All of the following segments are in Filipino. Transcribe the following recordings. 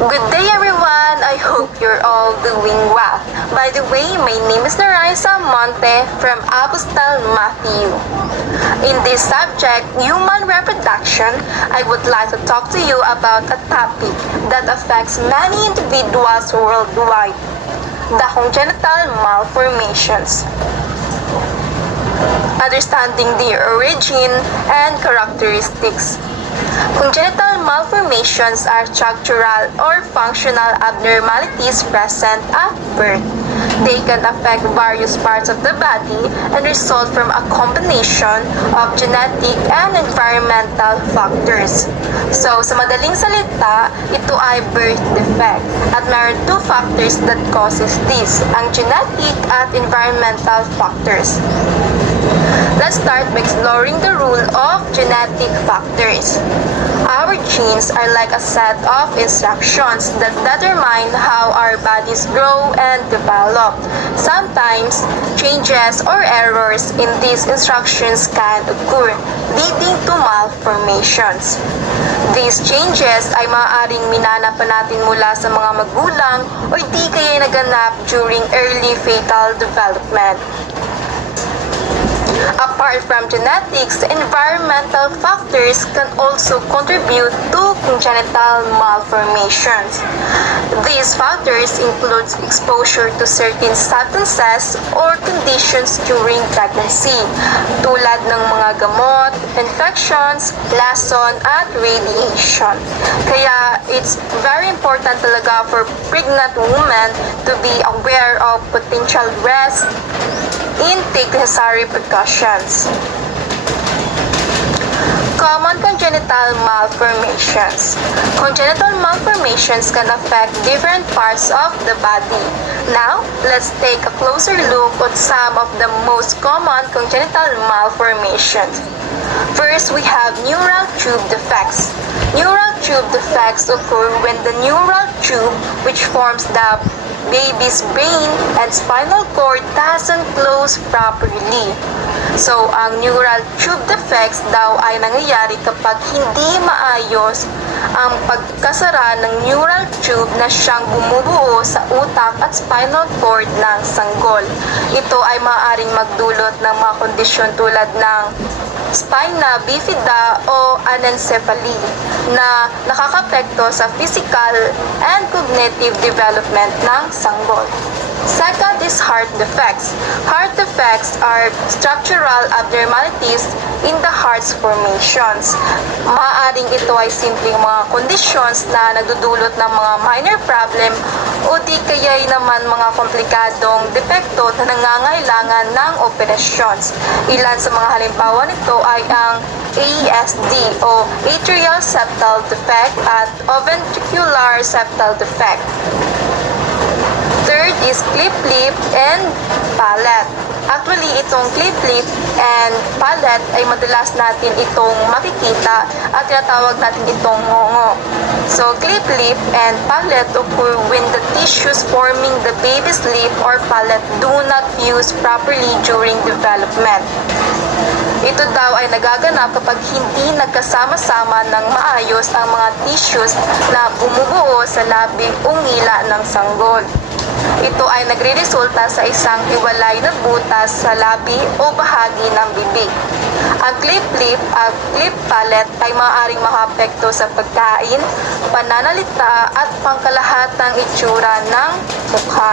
Good day everyone! I hope you're all doing well. By the way, my name is Narisa Monte from Apostol Matthew. In this subject, human reproduction, I would like to talk to you about a topic that affects many individuals worldwide, the congenital malformations. Understanding their origin and characteristics. Congenital malformations are structural or functional abnormalities present at birth. They can affect various parts of the body and result from a combination of genetic and environmental factors. So, sa madaling salita, ito ay birth defect. At mayroon two factors that causes this, ang genetic at environmental factors. Let's start by exploring the role of genetic factors. Our genes are like a set of instructions that determine how our bodies grow and develop. Sometimes, changes or errors in these instructions can occur, leading to malformations. These changes ay maaaring minana pa natin mula sa mga magulang o di kaya naganap during early fetal development. Apart from genetics, environmental factors can also contribute to congenital malformations. These factors include exposure to certain substances or conditions during pregnancy, tulad ng mga gamot, infections, lason, at radiation. Kaya it's very important talaga for pregnant women to be aware of potential risks and take necessary precautions. Common congenital malformations. Congenital malformations can affect different parts of the body. Now, let's take a closer look at some of the most common congenital malformations. First, we have neural tube defects. Neural tube defects occur when the neural tube, which forms the baby's brain and spinal cord, doesn't close properly. So, ang neural tube defects daw ay nangyayari kapag hindi maayos ang pagkasara ng neural tube na siyang bumubuo sa utak at spinal cord ng sanggol. Ito ay maaaring magdulot ng mga kondisyon tulad ng spina bifida o anencephaly na nakakapekto sa physical and cognitive development ng sanggol. Second is heart defects. Heart defects are structural abnormalities in the heart's formations. Maaaring ito ay simpleng mga conditions na nagdudulot ng mga minor problem o di kaya'y naman mga komplikadong depekto na nangangailangan ng operasyons. Ilan sa mga halimbawa nito ay ang ASD o atrial septal defect at ventricular septal defect. Third is clip lip and palate. Actually, itong clip lip and palate ay madalas natin itong makikita at tinatawag natin itong ngongo. So, clip lip and palate occur when the tissues forming the baby's lip or palate do not fuse properly during development. Ito daw ay nagaganap kapag hindi nagkasama-sama ng maayos ang mga tissues na bumubuo sa labi o ngila ng sanggol. Ito ay nagre-resulta sa isang hiwalay na butas sa labi o bahagi ng bibig. Ang clip lip at clip palate ay maaaring makapekto sa pagkain, pananalita at pangkalahatang itsura ng mukha.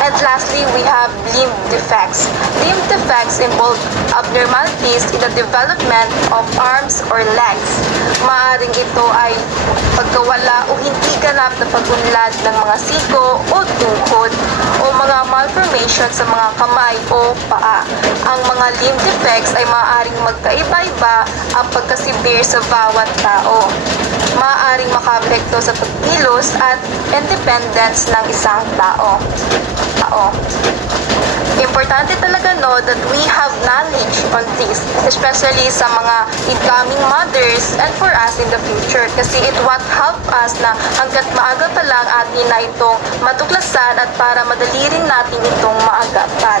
And lastly, we have limb defects. Limb defects involve abnormalities in the development of arms or legs. Maaaring ito ay pagkawala o hindi ganap na pagunlad ng mga siko o tuhod o mga malformation sa mga kamay o paa. Ang mga limb defects ay maaaring magkaiba-iba ang pagkasibir sa bawat tao. Maaaring makaapekto sa pagkilos at independence ng isang tao. Importante talaga that we have knowledge on this, especially sa mga incoming mothers and for us in the future, kasi it what help us na hanggat maaga pa lang atin na itong matuklasan at para madali rin natin itong maagapan.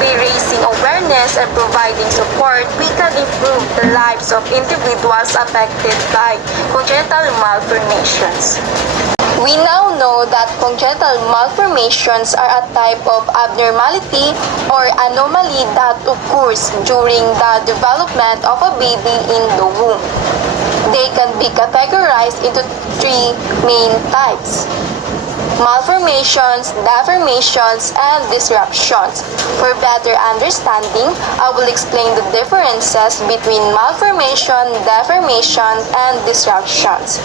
By raising awareness and providing support, we can improve the lives of individuals affected by congenital malformations. We now know that congenital malformations are a type of abnormality or anomaly that occurs during the development of a baby in the womb. They can be categorized into three main types: malformations, deformations, and disruptions. For better understanding, I will explain the differences between malformation, deformation, and disruptions.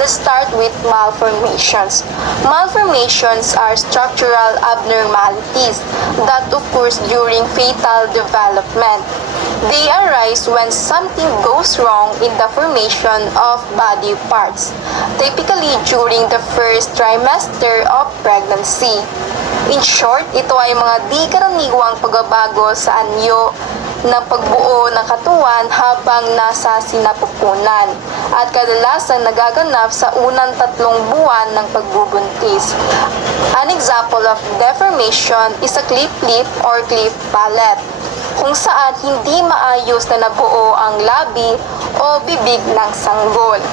Let's start with malformations. Malformations are structural abnormalities that occurs during fetal development. They arise when something goes wrong in the formation of body parts, typically during the first trimester of pregnancy. In short, ito ay mga di karaniwang pagbabago sa anyo ng pagbuo ng katawan habang nasa sinapupunan at kadalasang nagaganap sa unang 3 buwan ng pagbubuntis. An example of deformation is a cleft lip or cleft palate, kung saan hindi maayos na nabuo ang labi o bibig ng sanggol.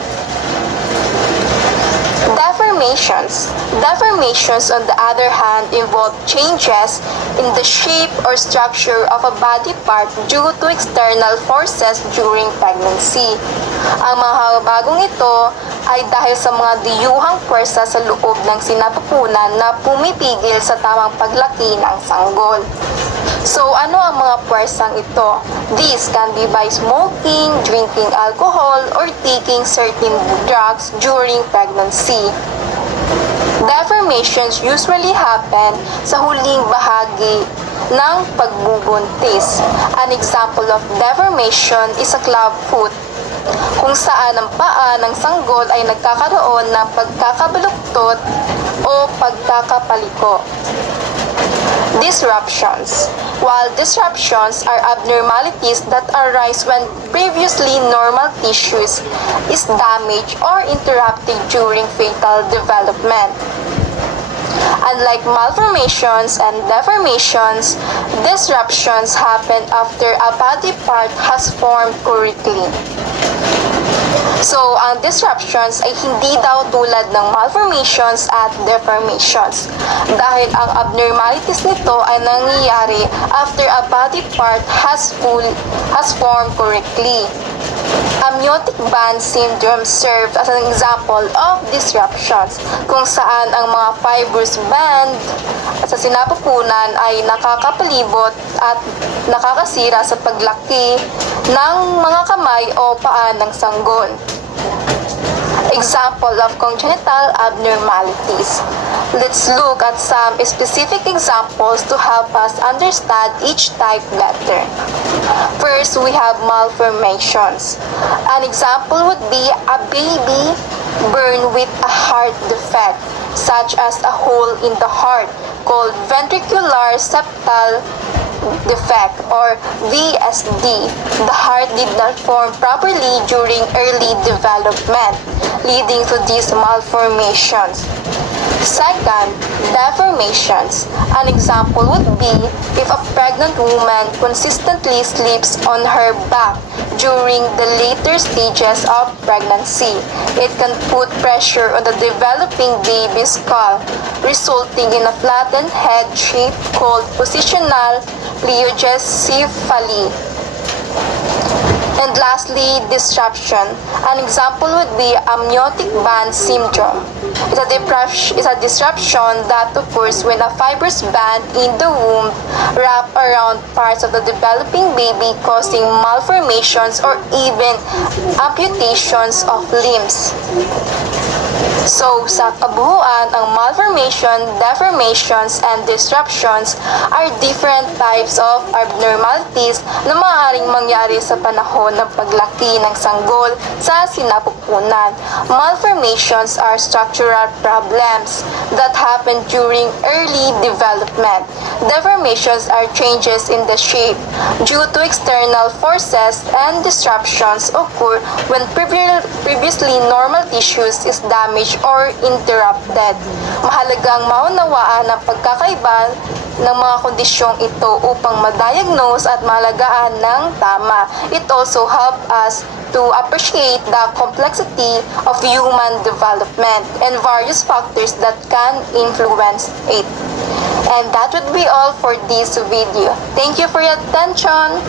Deformations, on the other hand, involve changes in the shape or structure of a body part due to external forces during pregnancy. Ang mga bagong ito ay dahil sa mga diyuhang puwersa sa loob ng sinapupunan na pumipigil sa tamang paglaki ng sanggol. So, ano ang mga puwersang ito? This can be by smoking, drinking alcohol, or taking certain drugs during pregnancy. Deformations usually happen sa huling bahagi ng pagbubuntis. An example of deformation is a club foot, kung saan ang paa ng sanggol ay nagkakaroon ng pagkakabaluktot o pagkakapaliko. Disruptions. While disruptions are abnormalities that arise when previously normal tissues is damaged or interrupted during fetal development. Unlike malformations and deformations, disruptions happen after a body part has formed correctly. So, ang disruptions ay hindi daw tulad ng malformations at deformations dahil ang abnormalities nito ay nangyayari after a body part has formed correctly. Amniotic band syndrome serves as an example of disruptions kung saan ang mga fibrous band sa sinapupunan ay nakakapalibot at nakakasira sa paglaki ng mga kamay o paa ng sanggol. Example of congenital abnormalities. Let's look at some specific examples to help us understand each type better. First, we have malformations. An example would be a baby born with a heart defect, such as a hole in the heart called ventricular septal defect or VSD. The heart did not form properly during early development, leading to these malformations. Second, deformations. An example would be if a pregnant woman consistently sleeps on her back during the later stages of pregnancy. It can put pressure on the developing baby's skull, resulting in a flattened head shape called positional pliocephaly. And lastly, disruption. An example would be amniotic band syndrome. It's a disruption that occurs when a fibrous band in the womb wrap around parts of the developing baby, causing malformations or even amputations of limbs. So, sa kabuuan, ang malformation, deformations, and disruptions are different types of abnormalities na maaaring mangyari sa panahon ng paglaki ng sanggol sa sinapupunan. lipunan. Malformations are structural problems that happen during early development. Deformations are changes in the shape due to external forces, and disruptions occur when previously normal tissues is damaged or interrupted. Mahalagang maunawaan ang pagkakaiba ng mga kondisyong ito upang ma-diagnose at malagaan ng tama. It also helps us to appreciate the complexity of human development and various factors that can influence it. And that would be all for this video. Thank you for your attention.